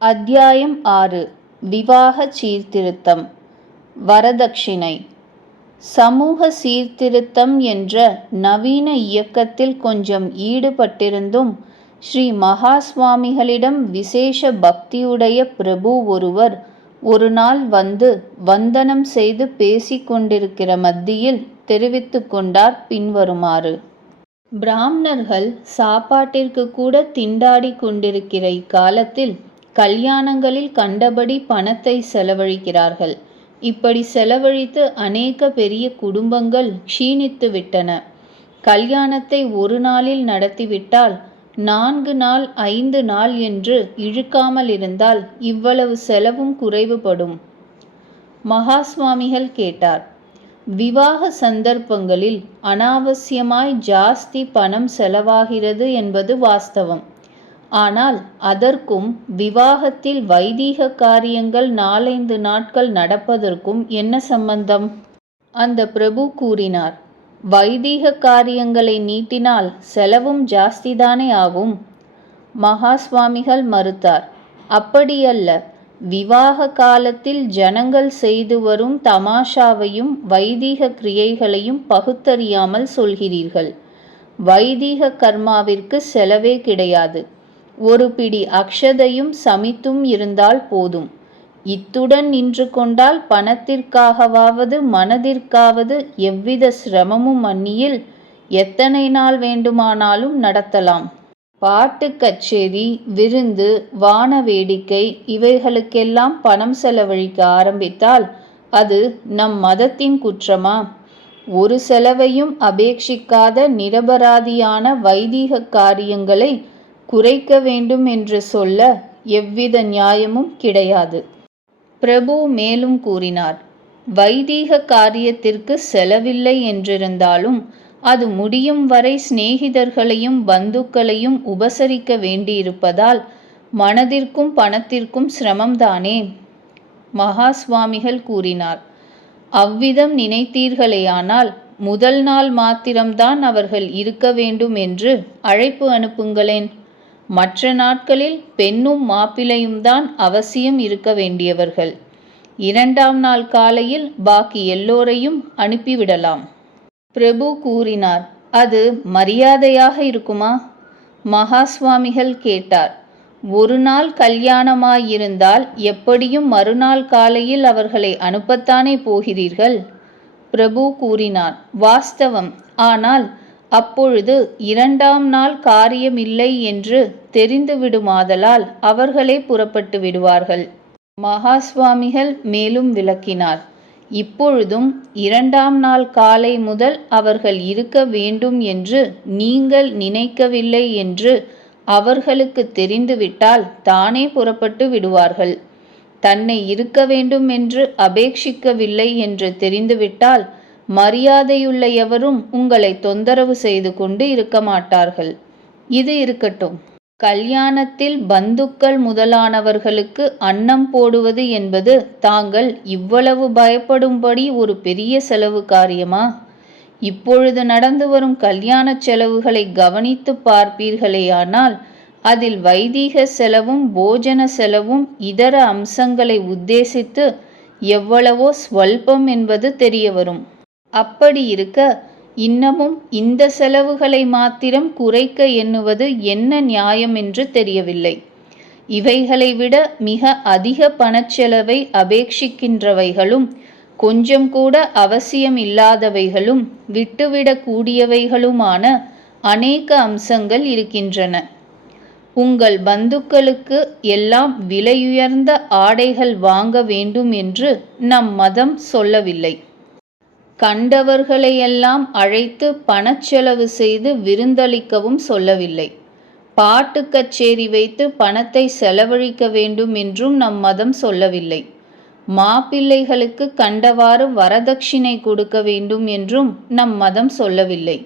அத்தியாயம் 6. விவாக சீர்திருத்தம். வரதட்சிணை. சமூக சீர்திருத்தம் என்ற நவீன இயக்கத்தில் கொஞ்சம் ஈடுபட்டிருந்தும் ஸ்ரீ மகா சுவாமிகளிடம் விசேஷ பக்தியுடைய பிரபு ஒருவர் ஒரு நாள் வந்து வந்தனம் செய்து பேசிக்கொண்டிருக்கிற மத்தியில் தெரிவித்து கொண்டார் பின்வருமாறு. பிராமணர்கள் சாப்பாட்டிற்கு கூட திண்டாடி கொண்டிருக்கிற இக்காலத்தில் கல்யாணங்களில் கண்டபடி பணத்தை செலவழிக்கிறார்கள். இப்படி செலவழித்து அநேக பெரிய குடும்பங்கள் க்ஷீணித்து விட்டன. கல்யாணத்தை ஒரு நாளில் நடத்திவிட்டால் 4 நாள் 5 நாள் என்று இழுக்காமல் இருந்தால் இவ்வளவு செலவும் குறைவுபடும். மகா சுவாமிகள் கேட்டார். விவாக சந்தர்ப்பங்களில் அனாவசியமாய் ஜாஸ்தி பணம் செலவாகிறது என்பது வாஸ்தவம். ஆனால் அதற்கும் விவாகத்தில் வைதீக காரியங்கள் 4-5 நாட்கள் நடப்பதற்கும் என்ன சம்பந்தம்? அந்த பிரபு கூறினார். வைதீக காரியங்களை நீட்டினால் செலவும் ஜாஸ்திதானே ஆகும். மகா சுவாமிகள் மறுத்தார். அப்படியல்ல. விவாக காலத்தில் ஜனங்கள் செய்து வரும் தமாஷாவையும் வைதீக கிரியைகளையும் பகுத்தறியாமல் சொல்கிறீர்கள். வைதீக கர்மாவிற்கு செலவே கிடையாது. ஒரு பிடி அக்ஷதையும் சமித்தும் இருந்தால் போதும். இத்துடன் நின்று கொண்டால் பணத்திற்காகவாவது மனதிற்காவது எவ்வித சிரமமும் அந்நியில் எத்தனை நாள் வேண்டுமானாலும் நடத்தலாம். பாட்டு கச்சேரி, விருந்து, வான வேடிக்கை இவைகளுக்கெல்லாம் பணம் செலவழிக்க ஆரம்பித்தால் அது நம் மதத்தின் குற்றமா? ஒரு செலவையும் அபேட்சிக்காத நிரபராதியான வைதீக காரியங்களை குறைக்க வேண்டும் என்று சொல்ல எவ்வித நியாயமும் கிடையாது. பிரபு மேலும் கூறினார். வைதீக காரியத்திற்கு செலவில்லை என்றிருந்தாலும் அது முடியும் வரை சிநேகிதர்களையும் பந்துக்களையும் உபசரிக்க வேண்டியிருப்பதால் மனதிற்கும் பணத்திற்கும் சிரமம்தானே? மகா சுவாமிகள் கூறினார். அவ்விதம் நினைத்தீர்களேயானால் முதல் நாள் மாத்திரம்தான் அவர்கள் இருக்க வேண்டும் என்று அழைப்பு அனுப்புங்களேன். மற்ற நாட்களில் பெண்ணும் மாப்பிள்ளையும் தான் அவசியம் இருக்க வேண்டியவர்கள். 2ஆம் நாள் காலையில் பாக்கி எல்லோரையும் அனுப்பிவிடலாம். பிரபு கூறினார். அது மரியாதையாக இருக்குமா? மகா சுவாமிகள் கேட்டார். ஒரு நாள் கல்யாணமாயிருந்தால் எப்படியும் மறுநாள் காலையில் அவர்களை அனுப்பத்தானே போகிறீர்கள்? பிரபு கூறினார். வாஸ்தவம். ஆனால் அப்பொழுது 2ஆம் நாள் காரியமில்லை என்று தெரிந்துவிடுமாதலால் அவர்களே புறப்பட்டு விடுவார்கள். மகா சுவாமிகள் மேலும் விளக்கினார். இப்பொழுதும் 2ஆம் நாள் காலை முதல் அவர்கள் இருக்க வேண்டும் என்று நீங்கள் நினைக்கவில்லை என்று அவர்களுக்கு தெரிந்துவிட்டால் தானே புறப்பட்டு விடுவார்கள். தன்னை இருக்க வேண்டும் என்று அபேட்சிக்கவில்லை என்று தெரிந்துவிட்டால் மரியாதையுள்ள எவரும் உங்களை தொந்தரவு செய்து கொண்டு இருக்க மாட்டார்கள். இது இருக்கட்டும். கல்யாணத்தில் பந்துக்கள் முதலானவர்களுக்கு அன்னம் போடுவது என்பது தாங்கள் இவ்வளவு பயப்படும்படி ஒரு பெரிய செலவு காரியமா? இப்பொழுது நடந்து வரும் கல்யாண செலவுகளை கவனித்து பார்ப்பீர்களேயானால் அதில் வைதீக செலவும் போஜன செலவும் இதர அம்சங்களை உத்தேசித்து எவ்வளவோ ஸ்வல்பம் என்பது தெரிய வரும். அப்படி இருக்க இன்னமும் இந்த செலவுகளை மாத்திரம் குறைக்க எண்ணுவது என்ன நியாயம் என்று தெரியவில்லை. இவைகளை விட மிக அதிக பணச்செலவை அபேட்சிக்கின்றவைகளும் கொஞ்சம் கூட அவசியம் இல்லாதவைகளும் விட்டுவிடக் கூடியவைகளுமான அநேக அம்சங்கள் இருக்கின்றன. உங்கள் பந்துக்களுக்கு எல்லாம் விலையுயர்ந்த ஆடைகள் வாங்க வேண்டும் என்று நம் மதம் சொல்லவில்லை. கண்டவர்களையெல்லாம் அழைத்து பணச்செலவு செய்து விருந்தளிக்கவும் சொல்லவில்லை. பாட்டு கச்சேரி வைத்து பணத்தை செலவழிக்க வேண்டும் என்றும் நம் மதம் சொல்லவில்லை. மாப்பிள்ளைகளுக்கு கண்டவாறு வரதட்சிணை கொடுக்க வேண்டும் என்றும் நம் மதம் சொல்லவில்லை.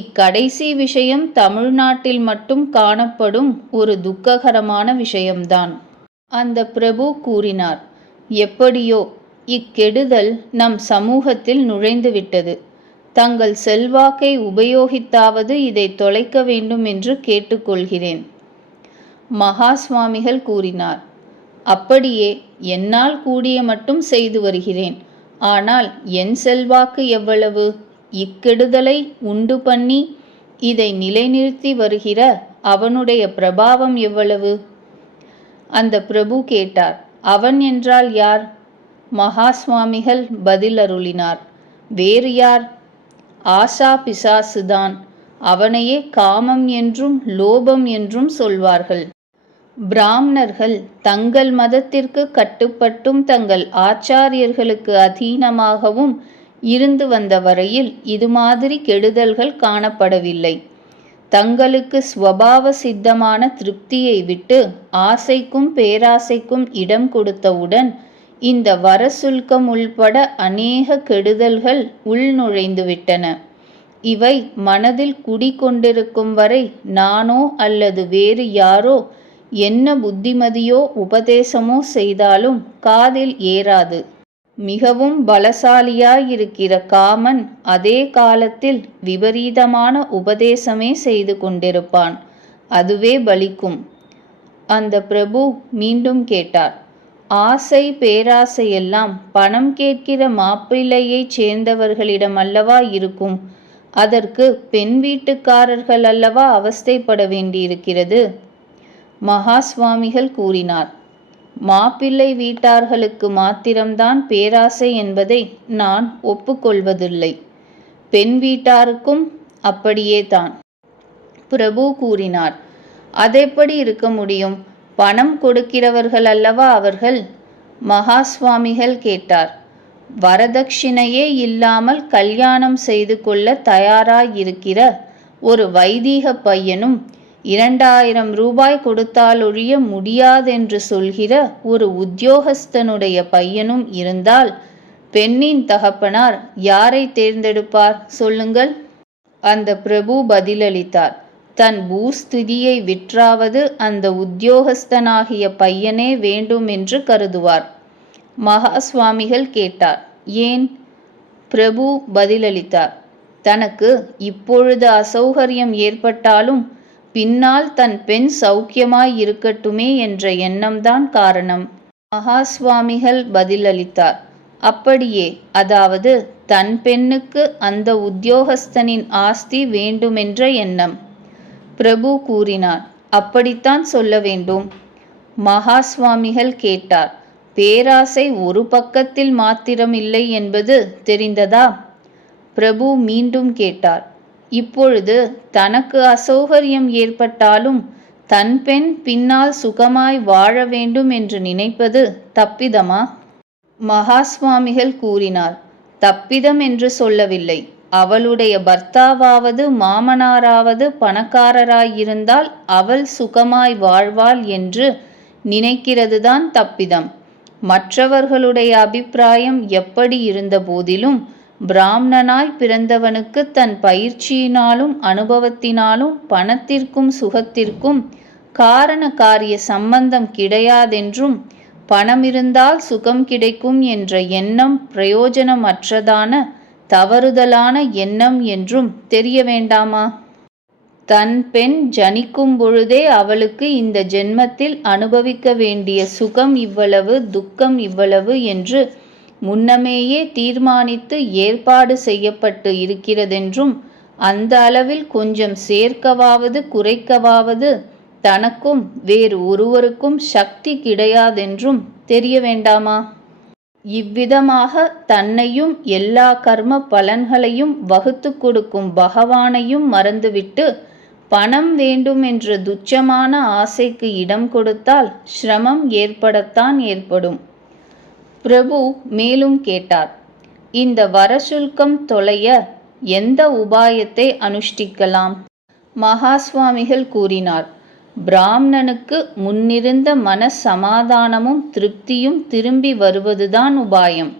இக்கடைசி விஷயம் தமிழ்நாட்டில் மட்டும் காணப்படும் ஒரு துக்ககரமான விஷயம்தான். அந்த பிரபு கூறினார். எப்படியோ இக்கெடுதல் நம் சமூகத்தில் நுழைந்துவிட்டது. தங்கள் செல்வாக்கை உபயோகித்தாவது இதை தொலைக்க வேண்டும் என்று கேட்டுக்கொள்கிறேன். மகா சுவாமிகள் கூறினார். அப்படியே என்னால் கூடிய மட்டும் செய்து வருகிறேன். ஆனால் என் செல்வாக்கு எவ்வளவு? இக்கெடுதலை உண்டு பண்ணி இதை நிலைநிறுத்தி வருகிற அவனுடைய பிரபாவம் எவ்வளவு? அந்த பிரபு கேட்டார். அவன் என்றால் யார்? மகா சுவாமிகள் பதில் அருளினார். வேறு யார்? ஆசா பிசாசுதான். அவனையே காமம் என்றும் லோபம் என்றும் சொல்வார்கள். பிராமணர்கள் தங்கள் மதத்திற்கு கட்டுப்பட்டும் தங்கள் ஆச்சாரியர்களுக்கு அதீனமாகவும் இருந்து வந்த வரையில் இது மாதிரி கெடுதல்கள் காணப்படவில்லை. தங்களுக்கு ஸ்வபாவ சித்தமான திருப்தியை விட்டு ஆசைக்கும் பேராசைக்கும் இடம் கொடுத்தவுடன் இந்த வரசுல்கம் உள்பட அநேக கெடுதல்கள் உள்நுழைந்துவிட்டன. இவை மனதில் குடிகொண்டிருக்கும் வரை நானோ அல்லது வேறு யாரோ என்ன புத்திமதியோ உபதேசமோ செய்தாலும் காதில் ஏறாது. மிகவும் பலசாலியாயிருக்கிற காமன் அதே காலத்தில் விபரீதமான உபதேசமே செய்து கொண்டிருப்பான். அதுவே பலிக்கும். அந்த பிரபு மீண்டும் கேட்டார். ஆசை பேராசையெல்லாம் பணம் கேட்கிற மாப்பிள்ளையைச் சேர்ந்தவர்களிடம் அல்லவா இருக்கும். அதற்கு பெண் வீட்டுக்காரர்கள் அல்லவா அவஸ்தைப்பட வேண்டியிருக்கிறது. மகா சுவாமிகள் கூறினார். மாப்பிள்ளை வீட்டார்களுக்கு மாத்திரம்தான் பேராசை என்பதை நான் ஒப்புக்கொள்வதில்லை. பெண் வீட்டாருக்கும் அப்படியே தான். பிரபு கூறினார். அதெப்படி இருக்க முடியும்? பணம் கொடுக்கிறவர்கள் அல்லவா அவர்கள்? மகா சுவாமிகள் கேட்டார். வரதட்சிணையே இல்லாமல் கல்யாணம் செய்து கொள்ள தயாராயிருக்கிற ஒரு வைதீக பையனும் 2000 ரூபாய் கொடுத்தாலொழிய முடியாதென்று சொல்கிற ஒரு உத்தியோகஸ்தனுடைய பையனும் இருந்தால் பெண்ணின் தகப்பனார் யாரை தேர்ந்தெடுப்பார் சொல்லுங்கள்? அந்த பிரபு பதிலளித்தார். தன் பூஸ்திதியை விற்றாவது அந்த உத்தியோகஸ்தனாகிய பையனே வேண்டும் என்று கருதுவார். மகா சுவாமிகள் கேட்டார். ஏன்? பிரபு பதிலளித்தார். தனக்கு இப்பொழுது அசௌகரியம் ஏற்பட்டாலும் பின்னால் தன் பெண் சௌக்கியமாய் இருக்கட்டுமே என்ற எண்ணம்தான் காரணம். மகா சுவாமிகள் பதிலளித்தார். அப்படியே, அதாவது தன் பெண்ணுக்கு அந்த உத்தியோகஸ்தனின் ஆஸ்தி வேண்டுமென்ற எண்ணம். பிரபு கூறினார். அப்படித்தான் சொல்ல வேண்டும். மகா சுவாமிகள் கேட்டார். பேராசை ஒரு பக்கத்தில் மாத்திரம் இல்லை என்பது தெரிந்ததா? பிரபு மீண்டும் கேட்டார். இப்பொழுது தனக்கு அசௌகரியம் ஏற்பட்டாலும் தன் பெண் பின்னால் சுகமாய் வாழ வேண்டும் என்று நினைப்பது தப்பிதமா? மகா சுவாமிகள் கூறினார். தப்பிதம் என்று சொல்லவில்லை. அவளுடைய பர்த்தாவாவது மாமனாராவது பணக்காரராயிருந்தால் அவள் சுகமாய் வாழ்வாள் என்று நினைக்கிறதுதான் தப்பிதம். மற்றவர்களுடைய அபிப்பிராயம் எப்படி இருந்த போதிலும் பிராமணனாய் பிறந்தவனுக்கு தன் பயிற்சியினாலும் அனுபவத்தினாலும் பணத்திற்கும் சுகத்திற்கும் காரண காரிய சம்பந்தம் கிடையாதென்றும் பணமிருந்தால் சுகம் கிடைக்கும் என்ற எண்ணம் பிரயோஜனமற்றதான தவறுதலான எண்ணம் என்றும் தெரிய வேண்டாமா? தன் பெண் ஜனிக்கும் பொழுதே அவளுக்கு இந்த ஜென்மத்தில் அனுபவிக்க வேண்டிய சுகம் இவ்வளவு, துக்கம் இவ்வளவு என்று முன்னமேயே தீர்மானித்து ஏற்பாடு செய்யப்பட்டு இருக்கிறதென்றும் அந்த அளவில் கொஞ்சம் சேர்க்கவாவது குறைக்கவாவது தனக்கும் வேறு ஒருவருக்கும் சக்தி கிடையாதென்றும் தெரிய வேண்டாமா? இவ்விதமாக தன்னையும் எல்லா கர்ம பலன்களையும் வகுத்து கொடுக்கும் பகவானையும் மறந்துவிட்டு பணம் வேண்டும் என்ற துச்சமான ஆசைக்கு இடம் கொடுத்தால் சிரமம் ஏற்படத்தான் ஏற்படும். பிரபு மேலும் கேட்டார். இந்த வரசுல்கம் தொலைய எந்த உபாயத்தை அனுஷ்டிக்கலாம்? மகா சுவாமிகள் கூறினார். பிராமணனுக்கு முன்னிருந்த மன சமாதானமும் திருப்தியும் திரும்பி வருவதுதான் உபாயம்.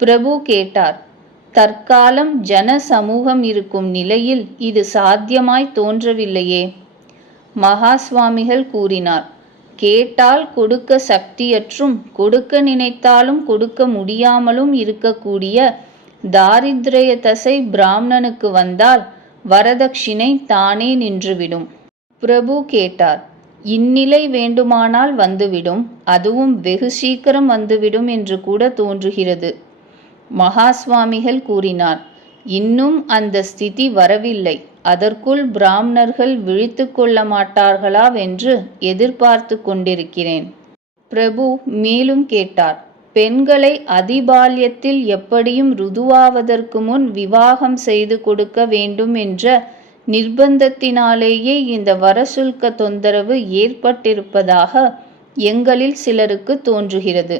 பிரபு கேட்டார். தற்காலம் ஜன சமூகம் இருக்கும் நிலையில் இது சாத்தியமாய் தோன்றவில்லையே. மகா சுவாமிகள் கூறினார். கேட்டால் கொடுக்க சக்தியற்றும் கொடுக்க நினைத்தாலும் கொடுக்க முடியாமலும் இருக்கக்கூடிய தாரித்ரய தசை பிராமணனுக்கு வந்தால் வரதட்சிணை தானே நின்றுவிடும். பிரபு கேட்டார். இந்நிலை வேண்டுமானால் வந்துவிடும், அதுவும் வெகு சீக்கிரம் வந்துவிடும் என்று கூட தோன்றுகிறது. மகா சுவாமிகள் கூறினார், இன்னும் அந்த ஸ்திதி வரவில்லை. அதற்குள் பிராமணர்கள் விழித்து கொள்ள மாட்டார்களாவென்று எதிர்பார்த்து கொண்டிருக்கிறேன். பிரபு மேலும் கேட்டார், பெண்களை அதிபால்யத்தில் எப்படியும் ருதுவாவதற்கு முன் விவாகம் செய்து கொடுக்க வேண்டும் என்ற நிர்பந்தத்தினாலேயே இந்த வரசுல்க தொந்தரவு ஏற்பட்டிருப்பதாக எங்களில் சிலருக்கு தோன்றுகிறது.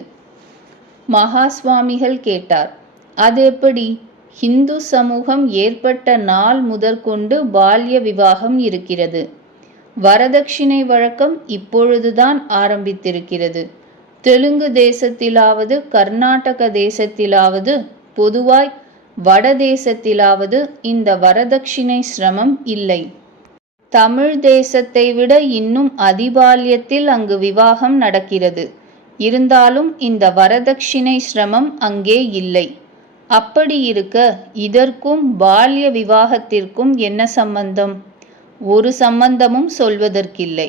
மகா சுவாமிகள் கேட்டார், அது எப்படி? ஹிந்து சமூகம் ஏற்பட்ட நாள் முதற்கொண்டு பால்ய விவாகம் இருக்கிறது. வரதட்சிணை வழக்கம் இப்பொழுதுதான் ஆரம்பித்திருக்கிறது. தெலுங்கு தேசத்திலாவது கர்நாடக தேசத்திலாவது பொதுவாய் வடதேசத்திலாவது இந்த வரதட்சிணை சிரமம் இல்லை. தமிழ் தேசத்தை விட இன்னும் அதிபால்யத்தில் அங்கு விவாகம் நடக்கிறது. இருந்தாலும் இந்த வரதட்சிணை சிரமம் அங்கே இல்லை. அப்படி இருக்க இதற்கும் பால்ய விவாகத்திற்கும் என்ன சம்பந்தம்? ஒரு சம்பந்தமும் சொல்வதற்கில்லை.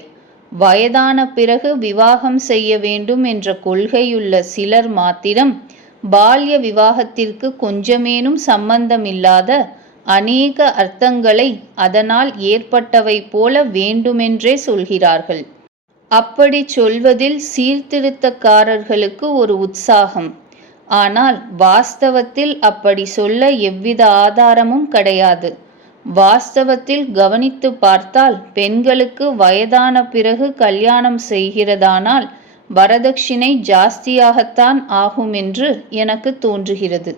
வயதான பிறகு விவாகம் செய்ய வேண்டும் என்ற கொள்கையுள்ள சிலர் மாத்திரம் பால்ய விவாகத்திற்கு கொஞ்சமேனும் சம்பந்தமில்லாத அநேக அர்த்தங்களை அதனால் ஏற்பட்டவை போல வேண்டுமென்றே சொல்கிறார்கள். அப்படி சொல்வதில் சீர்திருத்தக்காரர்களுக்கு ஒரு உற்சாகம். ஆனால் வாஸ்தவத்தில் அப்படி சொல்ல எவ்வித ஆதாரமும் கிடையாது. வாஸ்தவத்தில் கவனித்து பார்த்தால் பெண்களுக்கு வயதான பிறகு கல்யாணம் செய்கிறதானால் வரதட்சிணை ஜாஸ்தியாகத்தான் ஆகுமென்று எனக்கு தோன்றுகிறது.